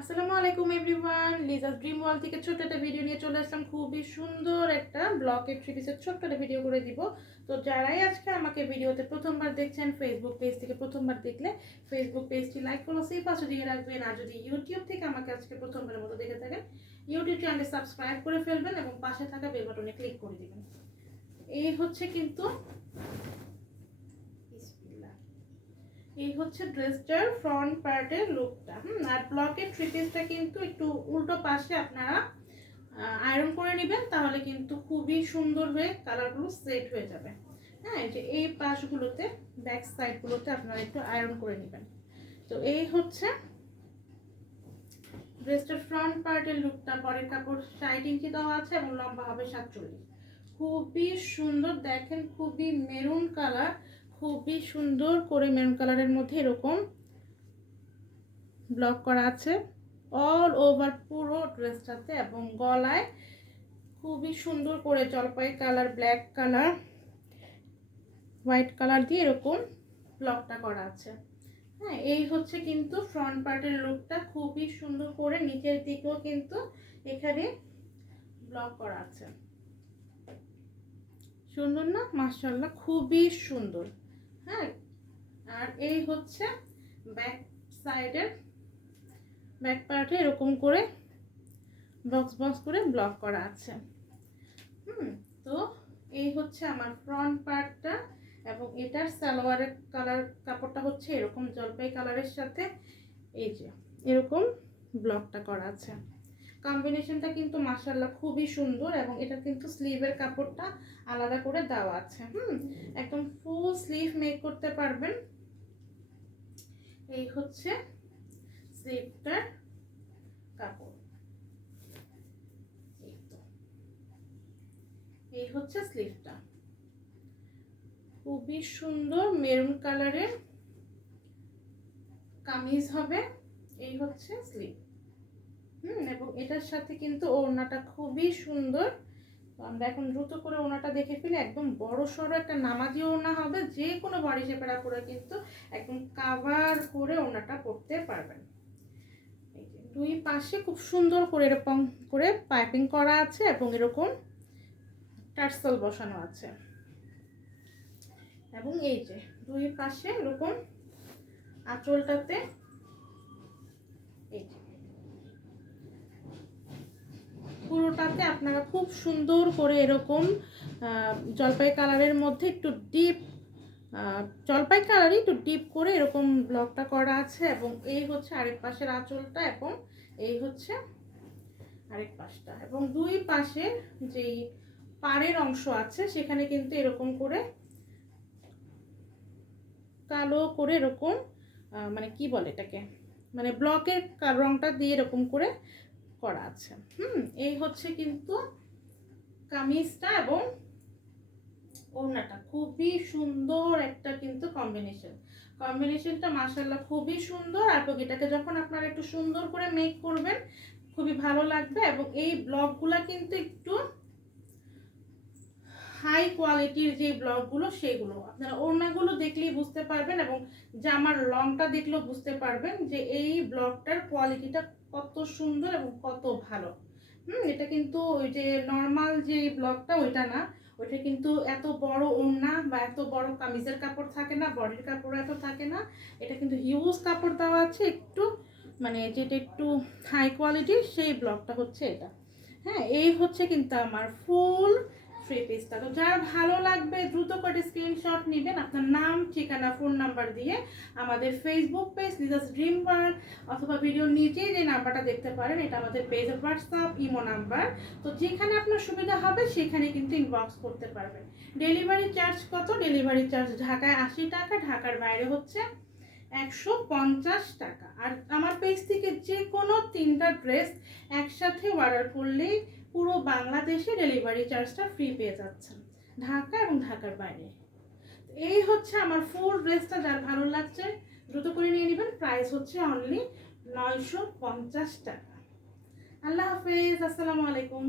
আসসালামু আলাইকুম everyone, Liza's dream ওয়াল থেকে ছোট্ট একটা ভিডিও নিয়ে চলে আসলাম। খুবই সুন্দর একটা ব্লকের থ্রি পিসের ছোট্ট একটা ভিডিও করে দিব। তো যারাই আজকে আমাকে ভিডিওতে প্রথমবার দেখছেন ফেসবুক পেজ থেকে প্রথমবার দেখলে ফেসবুক পেজটি লাইক ফলো সেই পাশে দিয়ে রাখবেন। আর যদি ইউটিউব থেকে আমাকে আজকে প্রথমবারের মতো দেখে থাকেন ইউটিউব চ্যানেলে সাবস্ক্রাইব করে ফেলবেন এবং পাশে থাকা বেল বাটনে ক্লিক করে দিবেন। এই হচ্ছে কিন্তু এই হচ্ছে ড্রেসটার ফ্রন্ট পার্টের লুকটা হুম, আর ব্লকের থ্রি পিসটা কিন্তু একটু উল্টো পাশে আপনারা আয়রন করে নেবেন, তাহলে কিন্তু খুবই সুন্দর হয়ে কালারগুলো সেট হয়ে যাবে। হ্যাঁ এই যে এই পাশগুলোতে ব্যাক সাইডগুলোতে আপনারা একটু আয়রন করে নেবেন। তো এই হচ্ছে ড্রেসটার ফ্রন্ট পার্টের লুকটা পরের কাপড় ষাট ইঞ্চি দেওয়া আছে এবং লম্বা হবে সাতচল্লিশ। খুবই সুন্দর, দেখেন খুবই মেরুন কালার খুবই সুন্দর করে মেরুন কালারের মধ্যে এরকম ব্লক করা আছে। অল ওভার পুরো ড্রেসটাতে এবং গলায় খুবই সুন্দর করে জলপাই colour black colour white colour দিয়ে এরকম ব্লকটা করা আছে। হ্যাঁ এই হচ্ছে কিন্তু ফ্রন্ট পার্টের লুকটা খুবই সুন্দর করে নিচের দিকেও কিন্তু এখানে ব্লক করা আছে। সুন্দর না? মার্শাল্লাহ খুবই সুন্দর। হ্যাঁ আর এই হচ্ছে ব্যাক সাইডের ব্যাক পার্টে এরকম করে বক্স বক্স করে ব্লক করা আছে। হুম, তো এই হচ্ছে আমার ফ্রন্ট পার্টটা এবং এটার সালোয়ারের কালার কাপড়টা হচ্ছে এরকম জলপাই কালারের সাথে, এই যে, এরকম ব্লকটা করা আছে। কম্বিনেশনটা কিন্তু মাসাল্লাহ খুবই সুন্দর এবং এটা কিন্তু স্লিভের কাপড়টা আলাদা করে দেওয়া আছে, হুম? একদম ফুল স্লিভ মেক করতে পারবেন। এই হচ্ছে স্লিভটার কাপড়। এই হচ্ছে স্লিভটা। খুবই সুন্দর মেরুন কালারের কামিজ হবে। এই হচ্ছে স্লিভ। হুম, এবং এটার সাথে কিন্তু ওড়নাটা খুবই সুন্দর। আমরা এখন দ্রুত করে ওড়নাটা দেখে ফেলি একদম বড় সড়ো একটা নামাজি ওড়না হবে, যে কোনো বাড়ি চেপেরা করে কিন্তু একদম কাভার করে ওনাটা পরতে পারবেন। দুই পাশে খুব সুন্দর করে এরকম করে পাইপিং করা আছে এবং এরকম টার্সল বসানো আছে। এবং এই যে দুই পাশে এরকম আঁচলটাতে এই যে পুরোটাতে আপনারা খুব সুন্দর করে এরকম জলপাই কালারের মধ্যে একটু ডিপ জলপাই কালারই একটু ডিপ করে এরকম ব্লকটা করা আছে এবং এই হচ্ছে আরেক পাশের আঁচলটা এবং এই হচ্ছে আরেক পাশটা এবং দুই পাশে যেই পাড়ের অংশ আছে সেখানে কিন্তু এরকম করে কালো করে এরকম মানে কি বলে এটাকে মানে ব্লকের রংটা দিয়ে এরকম করে করা আছে। হুম, এই হচ্ছে কিন্তু কামিজটা এবং ওড়নাটা। খুবই সুন্দর একটা কিন্তু কম্বিনেশন কম্বিনেশনটা মাসাল্লাহ খুবই সুন্দর। আর এটাকে যখন আপনারা একটু সুন্দর করে মেক করবেন, খুবই ভালো লাগবে। এবং এই ব্লগগুলা কিন্তু একটু হাই কোয়ালিটির যে ব্লগগুলো সেগুলো। আপনারা ওড়নাগুলো দেখলেই বুঝতে পারবেন এবং জামার লংটা দেখলেও বুঝতে পারবেন যে এই ব্লগটার কোয়ালিটিটা কত সুন্দর এবং কত ভালো। হুম, এটা কিন্তু ওই যে নর্মাল যে ব্লগটা, ওইটা না। ওইটা কিন্তু এত বড় ওড়না বা এত বড় কামিজের কাপড় থাকে না, বডির কাপড় এত থাকে না। এটা কিন্তু হিউজ কাপড় দেওয়া আছে একটু মানে যেটা একটু হাই কোয়ালিটির সেই ব্লগটা হচ্ছে এটা। হ্যাঁ এই হচ্ছে কিন্তু আমার ফুল থ্রি পিসটা তো যার ভালো লাগবে, দ্রুত করে স্ক্রিনশট নেবেন। আপনার নাম, ঠিকানা ফোন নাম্বার দিয়ে আমাদের Facebook page Liza's dream world অথবা ভিডিওর নিচেই যে নাম্বারটা দেখতে পারেন, এটা আমাদের পেজ হোয়াটসঅ্যাপ ইমো নাম্বার তো যেখানে আপনার সুবিধা হবে, সেখানে কিন্তু ইনবক্স করতে পারবেন। ডেলিভারি চার্জ কত? ডেলিভারি চার্জ ঢাকায় আশি টাকা, ঢাকার বাইরে হচ্ছে একশো পঞ্চাশ টাকা। আর আমার পেজ থেকে যে কোনো তিনটা ড্রেস একসাথে অর্ডার করলেই পুরো বাংলাদেশে ডেলিভারি চার্জটা ফ্রি পেয়ে যাচ্ছেন। ঢাকা এবং ঢাকার বাইরে। এই হচ্ছে আমার ফুল ড্রেসটা যার ভালো লাগছে, দ্রুত করে নিয়ে নেবেন। প্রাইস হচ্ছে অনলি নয়শো পঞ্চাশ টাকা। আল্লাহ হাফেজ, আসসালামু আলাইকুম।